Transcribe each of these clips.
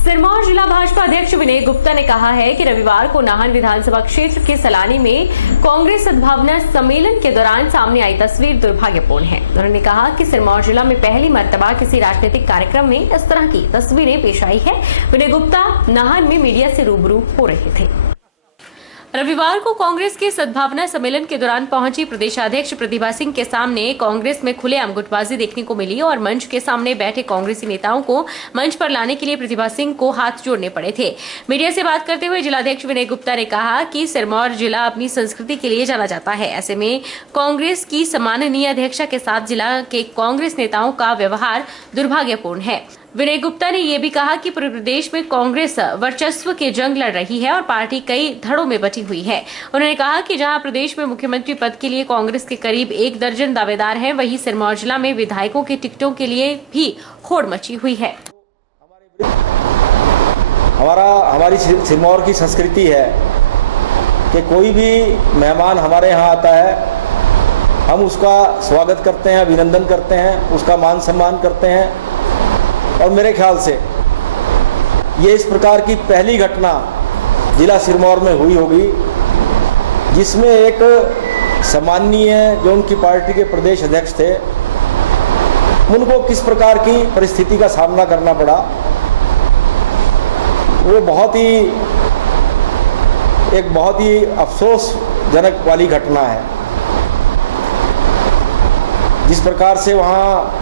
सिरमौर जिला भाजपा अध्यक्ष विनय गुप्ता ने कहा है कि रविवार को नाहन विधानसभा क्षेत्र के सलानी में कांग्रेस सद्भावना सम्मेलन के दौरान सामने आई तस्वीर दुर्भाग्यपूर्ण है। उन्होंने कहा कि सिरमौर जिला में पहली मर्तबा किसी राजनीतिक कार्यक्रम में इस तरह की तस्वीरें पेश आई है। विनय गुप्ता नाहन में मीडिया से रूबरू हो रहे थे। रविवार को कांग्रेस के सद्भावना सम्मेलन के दौरान पहुंची प्रदेशाध्यक्ष प्रतिभा सिंह के सामने कांग्रेस में खुलेआम गुटबाजी देखने को मिली और मंच के सामने बैठे कांग्रेसी नेताओं को मंच पर लाने के लिए प्रतिभा सिंह को हाथ जोड़ने पड़े थे। मीडिया से बात करते हुए जिलाध्यक्ष विनय गुप्ता ने कहा कि सिरमौर जिला अपनी संस्कृति के लिए जाना जाता है। ऐसे में कांग्रेस की सम्माननीय अध्यक्षा के साथ जिला के कांग्रेस नेताओं का व्यवहार दुर्भाग्यपूर्ण है। विनय गुप्ता ने ये भी कहा कि पूरे प्रदेश में कांग्रेस वर्चस्व के जंग लड़ रही है और पार्टी कई धड़ों में बटी हुई है। उन्होंने कहा कि जहां प्रदेश में मुख्यमंत्री पद के लिए कांग्रेस के करीब 1 दर्जन दावेदार हैं, वहीं सिरमौर जिला में विधायकों के टिकटों के लिए भी होड़ मची हुई है। हमारी सिरमौर की संस्कृति है कि कोई भी मेहमान हमारे यहाँ आता है, हम उसका स्वागत करते हैं, अभिनंदन करते हैं, उसका मान सम्मान करते हैं। और मेरे ख्याल से ये इस प्रकार की पहली घटना जिला सिरमौर में हुई होगी जिसमें एक सम्माननीय जो उनकी पार्टी के प्रदेश अध्यक्ष थे, उनको किस प्रकार की परिस्थिति का सामना करना पड़ा। वो बहुत ही अफसोसजनक वाली घटना है। जिस प्रकार से वहाँ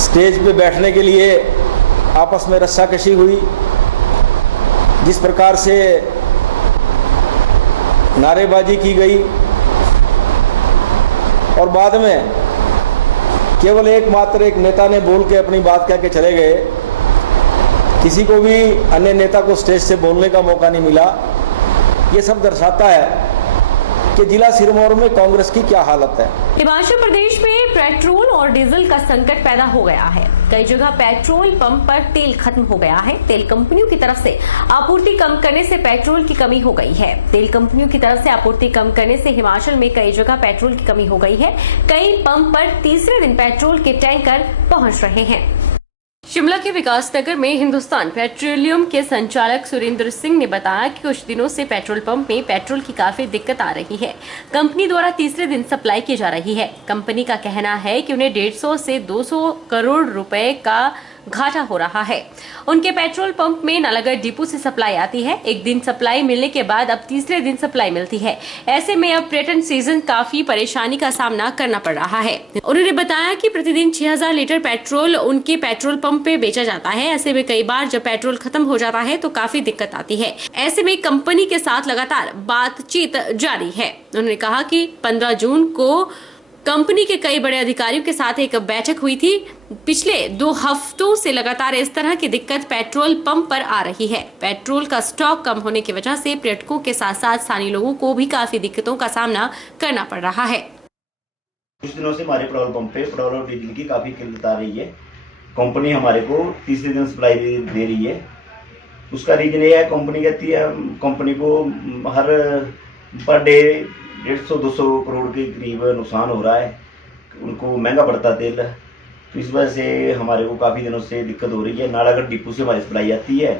स्टेज पे बैठने के लिए आपस में रस्साकशी हुई, जिस प्रकार से नारेबाजी की गई और बाद में केवल एकमात्र एक नेता ने बोल के अपनी बात कह के चले गए, किसी को भी अन्य नेता को स्टेज से बोलने का मौका नहीं मिला। ये सब दर्शाता है कि जिला सिरमौर में कांग्रेस की क्या हालत है। हिमाचल प्रदेश में पेट्रोल और डीजल का संकट पैदा हो गया है। कई जगह पेट्रोल पंप पर तेल खत्म हो गया है। तेल कंपनियों की तरफ से आपूर्ति कम करने से पेट्रोल की कमी हो गई है। तेल कंपनियों की तरफ से आपूर्ति कम करने से हिमाचल में कई जगह पेट्रोल की कमी हो गई है। कई पंप पर तीसरे दिन पेट्रोल के टैंकर पहुंच रहे हैं। शिमला के विकास नगर में हिंदुस्तान पेट्रोलियम के संचालक सुरेंद्र सिंह ने बताया कि कुछ दिनों से पेट्रोल पंप में पेट्रोल की काफी दिक्कत आ रही है। कंपनी द्वारा तीसरे दिन सप्लाई की जा रही है। कंपनी का कहना है कि उन्हें 150 से 200 करोड़ रुपए का घाटा हो रहा है। उनके पेट्रोल पंप में नालागढ़ डिपो से सप्लाई आती है। एक दिन सप्लाई मिलने के बाद अब तीसरे दिन सप्लाई मिलती है। ऐसे में अब पर्यटन सीजन काफी परेशानी का सामना करना पड़ रहा है। उन्होंने बताया कि प्रतिदिन 6000 लीटर पेट्रोल उनके पेट्रोल पंप पे बेचा जाता है। ऐसे में कई बार जब पेट्रोल खत्म हो जाता है तो काफी दिक्कत आती है। ऐसे में कंपनी के साथ लगातार बातचीत जारी है। उन्होंने कहा कि 15 जून को कंपनी के कई बड़े अधिकारियों के साथ एक बैठक हुई थी। पिछले 2 हफ्तों से लगातार इस तरह की दिक्कत पेट्रोल पंप पर आ रही है। पेट्रोल का स्टॉक कम होने की वजह से पर्यटकों के साथ साथ स्थानीय लोगों को भी काफी दिक्कतों का सामना करना पड़ रहा है। कुछ दिनों से हमारे पेट्रोल पंप पे पेट्रोल और डीजल की काफी किल्लत आ रही है। कंपनी हमारे को तीसरे दिन सप्लाई दे रही है। उसका रीजन ये है, कंपनी कहती है कंपनी को हर पर डे 150-200 करोड़ के करीब नुकसान हो रहा है, उनको महंगा पड़ता तेल। तो इस वजह से हमारे को काफ़ी दिनों से दिक्कत हो रही है। नालागढ़ डिपो से हमारी सप्लाई आती है,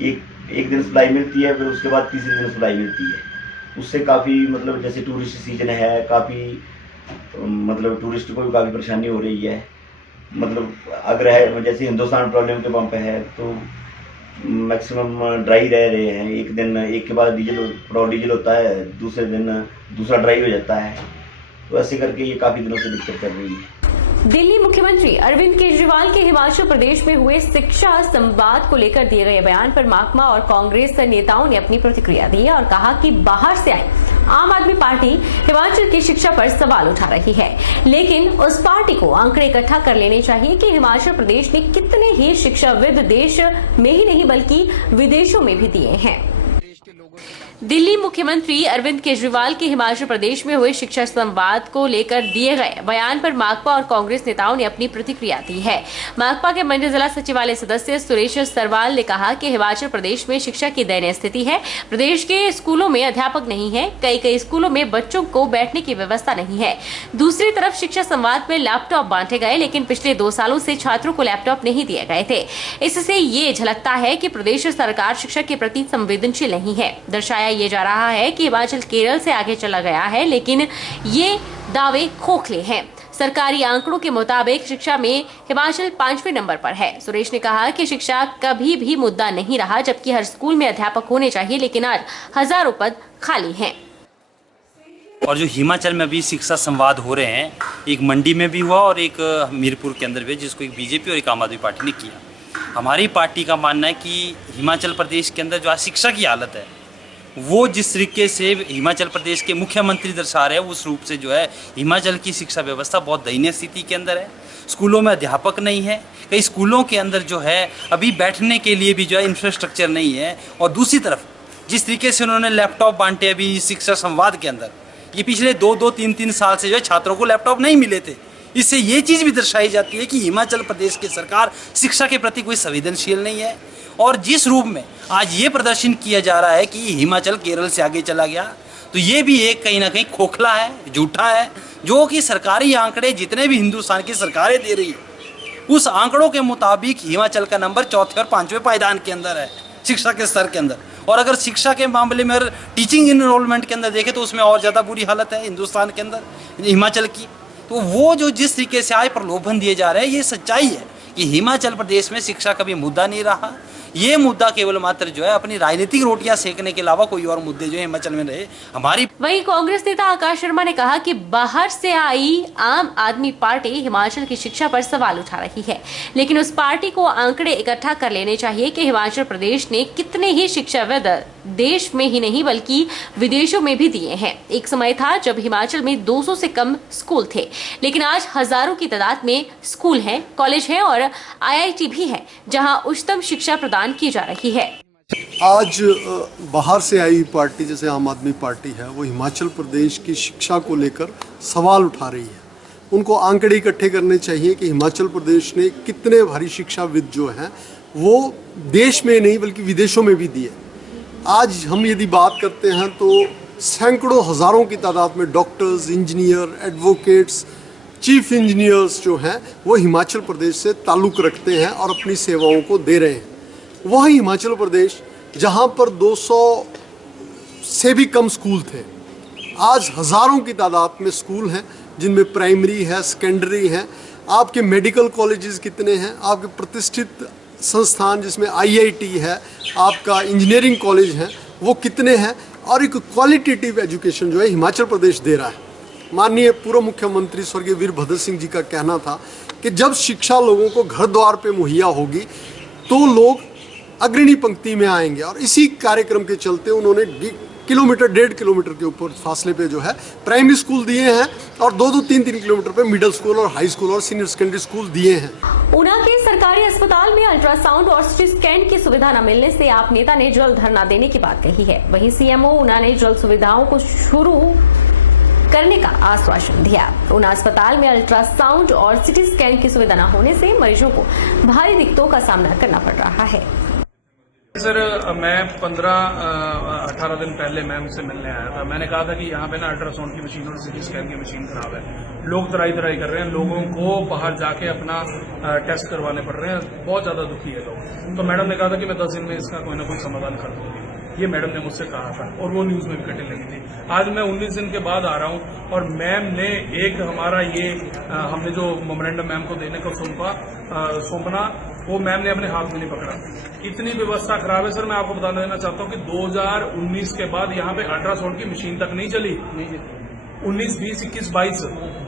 एक दिन सप्लाई मिलती है, फिर उसके बाद तीसरे दिन सप्लाई मिलती है। उससे काफ़ी मतलब जैसे टूरिस्ट सीजन है, काफ़ी मतलब टूरिस्ट को भी काफ़ी परेशानी हो रही है। मतलब अगर है जैसे हिंदुस्तान पेट्रोलियम के पंप है तो मैक्सिमम ड्राई रह रहे हैं। एक दिन एक के बाद डीजल होता है, दूसरे दिन दूसरा ड्राई हो जाता है। तो ऐसे करके ये काफी दिनों से दिक्कत कर रही है। दिल्ली मुख्यमंत्री अरविंद केजरीवाल के हिमाचल प्रदेश में हुए शिक्षा संवाद को लेकर दिए गए बयान पर माकपा और कांग्रेस नेताओं ने अपनी प्रतिक्रिया दी है और कहा कि बाहर से आई आम आदमी पार्टी हिमाचल की शिक्षा पर सवाल उठा रही है, लेकिन उस पार्टी को आंकड़े इकट्ठा कर लेने चाहिए कि हिमाचल प्रदेश ने कितने ही शिक्षाविद देश में ही नहीं बल्कि विदेशों में भी दिए हैं। दिल्ली मुख्यमंत्री अरविंद केजरीवाल के हिमाचल प्रदेश में हुए शिक्षा संवाद को लेकर दिए गए बयान पर माकपा और कांग्रेस नेताओं ने अपनी प्रतिक्रिया दी है। माकपा के मंडी जिला सचिवालय सदस्य सुरेश सरवाल ने कहा कि हिमाचल प्रदेश में शिक्षा की दयनीय स्थिति है। प्रदेश के स्कूलों में अध्यापक नहीं है, कई स्कूलों में बच्चों को बैठने की व्यवस्था नहीं है। दूसरी तरफ शिक्षा संवाद में लैपटॉप बांटे गए, लेकिन पिछले 2 सालों से छात्रों को लैपटॉप नहीं दिए गए थे। इससे ये झलकता है कि प्रदेश सरकार शिक्षा के प्रति संवेदनशील नहीं है। दर्शाया ये जा रहा है कि हिमाचल केरल से आगे चला गया है, लेकिन ये दावे खोखले हैं। सरकारी आंकड़ों के मुताबिक शिक्षा में हिमाचल 5वें नंबर पर है। सुरेश ने कहा कि शिक्षा कभी भी मुद्दा नहीं रहा, जबकि हर स्कूल में अध्यापक होने चाहिए, लेकिन आज हजारों पद खाली हैं। और जो हिमाचल में अभी शिक्षा संवाद हो रहे हैं, एक मंडी में भी हुआ और एक मीरपुर के अंदर भी, जिसको एक बीजेपी और एक आम आदमी पार्टी ने किया। हमारी पार्टी का मानना है कि हिमाचल प्रदेश के अंदर जो आज शिक्षा की हालत है, वो जिस तरीके से हिमाचल प्रदेश के मुख्यमंत्री दर्शा रहे हैं, उस रूप से जो है हिमाचल की शिक्षा व्यवस्था बहुत दयनीय स्थिति के अंदर है। स्कूलों में अध्यापक नहीं है, कई स्कूलों के अंदर जो है अभी बैठने के लिए भी जो है इंफ्रास्ट्रक्चर नहीं है। और दूसरी तरफ जिस तरीके से उन्होंने लैपटॉप बांटे अभी शिक्षा संवाद के अंदर, ये पिछले 2-3 साल से जो है छात्रों को लैपटॉप नहीं मिले थे। इससे ये चीज़ भी दर्शाई जाती है कि हिमाचल प्रदेश की सरकार शिक्षा के प्रति कोई संवेदनशील नहीं है। और जिस रूप में आज ये प्रदर्शन किया जा रहा है कि हिमाचल केरल से आगे चला गया, तो ये भी एक कहीं ना कहीं खोखला है, झूठा है। जो कि सरकारी आंकड़े जितने भी हिंदुस्तान की सरकारें दे रही है, उस आंकड़ों के मुताबिक हिमाचल का नंबर 4थे और 5वें पायदान के अंदर है शिक्षा के स्तर के अंदर। और अगर शिक्षा के मामले में अगर टीचिंग इनरोलमेंट के अंदर देखें तो उसमें और ज़्यादा बुरी हालत है हिंदुस्तान के अंदर, हिमाचल की। तो वो जो जिस तरीके से आज प्रलोभन दिए जा रहे हैं, ये सच्चाई है कि हिमाचल प्रदेश में शिक्षा कभी मुद्दा नहीं रहा। ये मुद्दा केवल मात्र जो है अपनी राजनीतिक रोटियां सेकने के अलावा कोई और मुद्दे जो है हिमाचल में रहे हमारी। वहीं कांग्रेस नेता आकाश शर्मा ने कहा कि बाहर से आई आम आदमी पार्टी हिमाचल की शिक्षा पर सवाल उठा रही है, लेकिन उस पार्टी को आंकड़े इकट्ठा कर लेने चाहिए कि हिमाचल प्रदेश ने कितने ही शिक्षाविद देश में ही नहीं बल्कि विदेशों में भी दिए हैं। एक समय था जब हिमाचल में 200 से कम स्कूल थे, लेकिन आज हजारों की तादाद में स्कूल हैं, कॉलेज हैं और IIT भी है, जहां उच्चतम शिक्षा प्रदान की जा रही है। आज बाहर से आई पार्टी जैसे आम आदमी पार्टी है, वो हिमाचल प्रदेश की शिक्षा को लेकर सवाल उठा रही है। उनको आंकड़े इकट्ठे करने चाहिए कि हिमाचल प्रदेश ने कितने भारी शिक्षाविद जो हैं वो देश में नहीं बल्कि विदेशों में भी दिए। आज हम यदि बात करते हैं तो सैकड़ों हज़ारों की तादाद में doctors, engineer, advocates, chief engineers जो हैं वो हिमाचल प्रदेश से ताल्लुक़ रखते हैं और अपनी सेवाओं को दे रहे हैं। वही हिमाचल प्रदेश जहां पर 200 से भी कम स्कूल थे, आज हज़ारों की तादाद में स्कूल हैं, जिनमें प्राइमरी है, सेकेंडरी है। आपके मेडिकल कॉलेजेस कितने हैं, आपके प्रतिष्ठित संस्थान जिसमें IIT है, आपका इंजीनियरिंग कॉलेज है, वो कितने हैं। और एक क्वालिटेटिव एजुकेशन जो है हिमाचल प्रदेश दे रहा है। माननीय पूर्व मुख्यमंत्री स्वर्गीय वीरभद्र सिंह जी का कहना था कि जब शिक्षा लोगों को घर द्वार पे मुहैया होगी तो लोग अग्रणी पंक्ति में आएंगे। और इसी कार्यक्रम के चलते उन्होंने 1.5 किलोमीटर के ऊपर फासले पे जो है प्राइमरी स्कूल दिए हैं और 2-3 किलोमीटर पे मिडिल स्कूल और हाई स्कूल और सीनियर सेकेंडरी स्कूल दिए हैं। ऊना के सरकारी अस्पताल में अल्ट्रासाउंड और सिटी स्कैन की सुविधा न मिलने से आप नेता ने जल्द धरना देने की बात कही है। वहीं CMO ऊना ने जल्द सुविधाओं को शुरू करने का आश्वासन दिया। ऊना अस्पताल में अल्ट्रासाउंड और सिटी स्कैन की सुविधा न होने से मरीजों को भारी दिक्कतों का सामना करना पड़ रहा है। सर, मैं 15-18 दिन पहले मैम से मिलने आया था। मैंने कहा था कि यहाँ पे ना अल्ट्रासाउंड की मशीन और सिटी स्कैन की मशीन खराब है, लोग तराई कर रहे हैं, लोगों को बाहर जाके अपना टेस्ट करवाने पड़ रहे हैं, बहुत ज़्यादा दुखी है लोग। तो मैडम ने कहा था कि मैं 10 दिन में इसका कोई ना कोई समाधान कर दूंगी, ये मैडम ने मुझसे कहा था और वो न्यूज़ में भी कटिंग लगी थी। आज मैं 19 दिन के बाद आ रहा हूँ और मैम ने एक हमारा ये हमने जो मेमोरेंडम मैम को देने को सौंपना, वो मैम ने अपने हाथ में नहीं पकड़ा। इतनी व्यवस्था खराब है सर। मैं आपको बता देना चाहता हूँ कि 2019 के बाद यहाँ पे अल्ट्रासाउंड की मशीन तक नहीं चली। 19, 20, 21, 22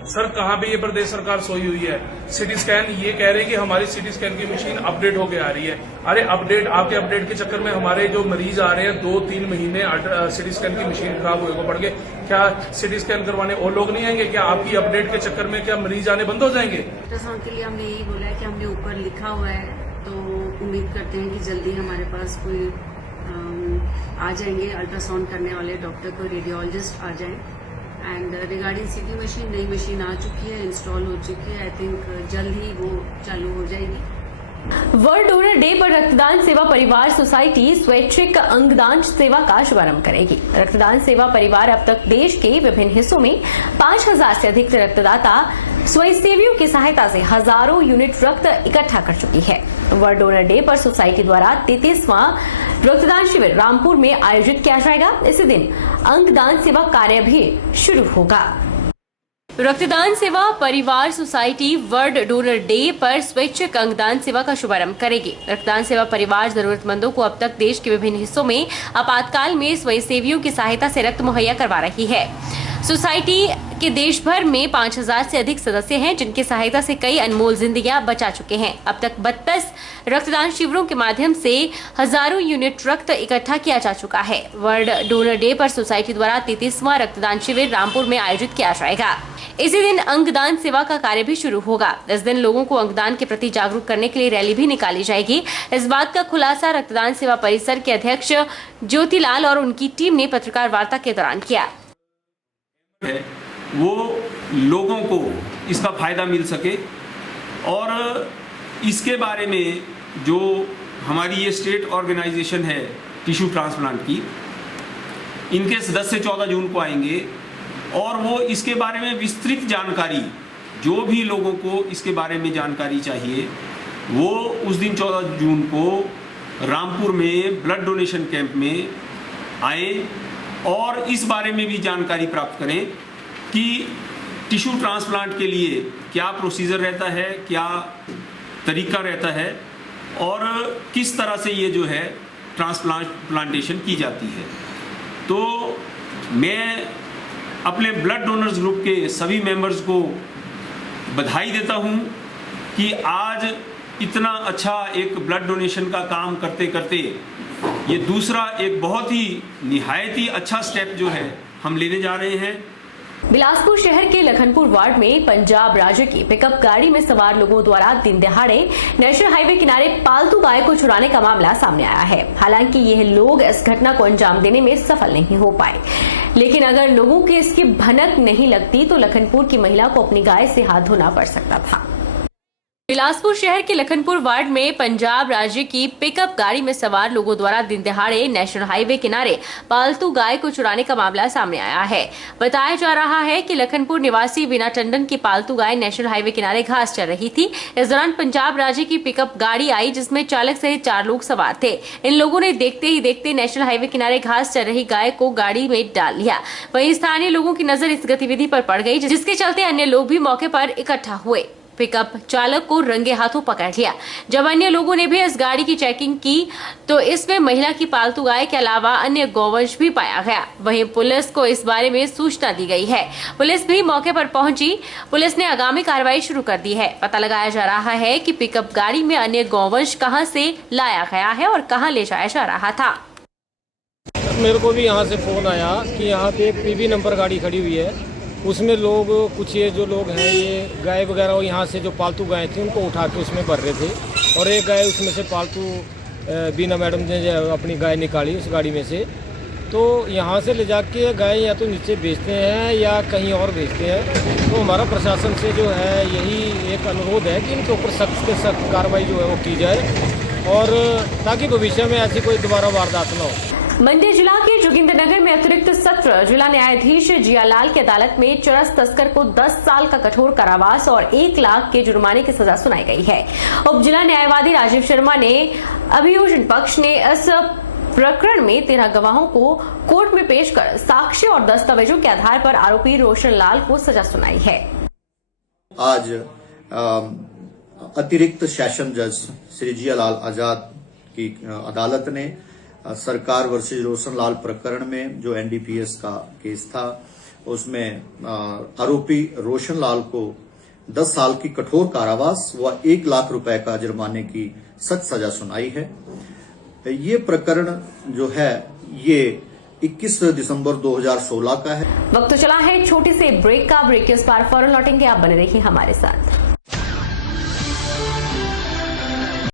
सर कहाँ पे ये प्रदेश सरकार सोई हुई है। सिटी स्कैन ये कह रहे हैं कि हमारी सिटी स्कैन की मशीन अपडेट होके आ रही है। अरे अपडेट, आपके अपडेट के चक्कर में हमारे जो मरीज आ रहे हैं 2-3 महीने सिटी स्कैन की मशीन खराब हुए को पड़ गए। क्या सिटी स्कैन करवाने और लोग नहीं आएंगे? क्या आपकी अपडेट के चक्कर में क्या मरीज आने बंद हो जाएंगे? अल्ट्रासाउंड के लिए हमने यही बोला है कि हमने ऊपर लिखा हुआ है, तो उम्मीद करते हैं कि जल्दी हमारे पास कोई आ जाएंगे, अल्ट्रासाउंड करने वाले डॉक्टर को रेडियोलॉजिस्ट आ जाएं। एंड रिगार्डिंग सीटी मशीन, नई मशीन आ चुकी है, इंस्टॉल हो चुकी है। आई थिंक जल्द ही वो चालू हो जाएगी। वर्ल्ड डोनर डे पर रक्तदान सेवा परिवार सोसाइटी स्वैच्छिक अंगदान सेवा का शुभारंभ करेगी। रक्तदान सेवा परिवार अब तक देश के विभिन्न हिस्सों में 5000 से अधिक रक्तदाता स्वयंसेवियों की सहायता से हजारों यूनिट रक्त इकट्ठा कर चुकी है। वर्ल्ड डोनर डे पर सोसाइटी द्वारा 33वां रक्तदान शिविर रामपुर में आयोजित किया जाएगा। इसी दिन अंगदान सेवा कार्य भी शुरू होगा। रक्तदान सेवा परिवार सोसाइटी वर्ल्ड डोनर डे पर स्वैच्छिक अंगदान सेवा का शुभारंभ करेगी। रक्तदान सेवा परिवार जरूरतमंदों को अब तक देश के विभिन्न हिस्सों में आपातकाल में स्वयंसेवियों की सहायता से रक्त मुहैया करवा रही है। सोसाइटी के देश भर में 5000 से अधिक सदस्य हैं, जिनकी सहायता से कई अनमोल जिंदगियां बचा चुके हैं। अब तक 32 रक्तदान शिविरों के माध्यम से हजारों यूनिट रक्त इकट्ठा किया जा चुका है। वर्ल्ड डोनर डे पर सोसाइटी द्वारा 33वां रक्तदान शिविर रामपुर में आयोजित किया जाएगा। इसी दिन अंगदान सेवा का कार्य भी शुरू होगा। इस दिन लोगों को अंगदान के प्रति जागरूक करने के लिए रैली भी निकाली जाएगी। इस बात का खुलासा रक्तदान सेवा परिसर के अध्यक्ष ज्योतिलाल और उनकी टीम ने पत्रकार वार्ता के दौरान किया। वो लोगों को इसका फायदा मिल सके और इसके बारे में जो हमारी ये स्टेट ऑर्गेनाइजेशन है टिश्यू ट्रांसप्लांट की, इनके सदस्य 14 जून को आएंगे और वो इसके बारे में विस्तृत जानकारी, जो भी लोगों को इसके बारे में जानकारी चाहिए, वो उस दिन 14 जून को रामपुर में ब्लड डोनेशन कैंप में आए और इस बारे में भी जानकारी प्राप्त करें कि टिश्यू ट्रांसप्लांट के लिए क्या प्रोसीजर रहता है, क्या तरीका रहता है और किस तरह से ये जो है ट्रांसप्लांटेशन की जाती है। तो मैं अपने ब्लड डोनर्स ग्रुप के सभी मेंबर्स को बधाई देता हूं कि आज इतना अच्छा एक ब्लड डोनेशन का काम करते करते ये दूसरा एक बहुत ही निहायत ही अच्छा स्टेप जो है हम लेने जा रहे हैं। बिलासपुर शहर के लखनपुर वार्ड में पंजाब राज्य की पिकअप गाड़ी में सवार लोगों द्वारा दिन दहाड़े नेशनल हाईवे किनारे पालतू गाय को चुराने का मामला सामने आया है। हालांकि यह लोग इस घटना को अंजाम देने में सफल नहीं हो पाए, लेकिन अगर लोगों की इसकी भनक नहीं लगती तो लखनपुर की महिला को अपनी गाय से हाथ धोना पड़ सकता था। बिलासपुर शहर के लखनपुर वार्ड में पंजाब राज्य की पिकअप गाड़ी में सवार लोगों द्वारा दिन दहाड़े नेशनल हाईवे किनारे पालतू गाय को चुराने का मामला सामने आया है। बताया जा रहा है कि लखनपुर निवासी वीना टंडन की पालतू गाय नेशनल हाईवे किनारे घास चर रही थी। इस दौरान पंजाब राज्य की पिकअप गाड़ी आई, जिसमें चालक सहित 4 लोग सवार थे। इन लोगों ने देखते ही देखते नेशनल हाईवे किनारे घास चर रही गाय को गाड़ी में डाल लिया। वहीं स्थानीय लोगों की नजर इस गतिविधि पर पड़ गई, जिसके चलते अन्य लोग भी मौके पर इकट्ठा हुए। पिकअप चालक को रंगे हाथों पकड़ लिया। जब अन्य लोगों ने भी इस गाड़ी की चेकिंग की तो इसमें महिला की पालतू गाय के अलावा अन्य गौवंश भी पाया गया। वहीं पुलिस को इस बारे में सूचना दी गई है। पुलिस भी मौके पर पहुंची। पुलिस ने आगामी कार्रवाई शुरू कर दी है। पता लगाया जा रहा है कि पिकअप गाड़ी में अन्य गौवंश कहां से लाया गया है और कहां ले जाया जा रहा था। मेरे को भी यहाँ से फोन आया कि यहाँ पे एक PB नंबर गाड़ी खड़ी हुई है, उसमें लोग कुछ ये जो लोग हैं ये गाय वगैरह यहाँ से जो पालतू गाय थी उनको उठा के उसमें भर रहे थे और एक गाय उसमें से पालतू बीना मैडम ने जो अपनी गाय निकाली उस गाड़ी में से, तो यहाँ से ले जाके गाय या तो नीचे बेचते हैं या कहीं और बेचते हैं। तो हमारा प्रशासन से जो है यही एक अनुरोध है कि इनके ऊपर सख्त से सख्त कार्रवाई जो है वो की जाए और ताकि भविष्य में ऐसी कोई दोबारा वारदात न हो। मंडी जिला के जोगिंद्रनगर में अतिरिक्त सत्र जिला न्यायाधीश जियालाल की अदालत में चरस तस्कर को 10 साल का कठोर कारावास और 1 लाख के जुर्माने की सजा सुनाई गई है। उप जिला न्यायवादी राजीव शर्मा ने अभियोजन पक्ष ने इस प्रकरण में 13 गवाहों को कोर्ट में पेश कर साक्ष्य और दस्तावेजों के आधार पर आरोपी रोशन लाल को सजा सुनाई है। आज अतिरिक्त सेशन जज श्री जियालाल आजाद की अदालत ने सरकार वर्सेज रोशन लाल प्रकरण में जो NDPS का केस था उसमें आरोपी रोशन लाल को 10 साल की कठोर कारावास व 1 लाख रुपए का जुर्माने की सख्त सजा सुनाई है। ये प्रकरण जो है ये 21 दिसंबर 2016 का है। वक्त तो चला है छोटे से ब्रेक का। ब्रेक के उस पार फौरन लौटेंगे, आप बने रहिए हमारे साथ।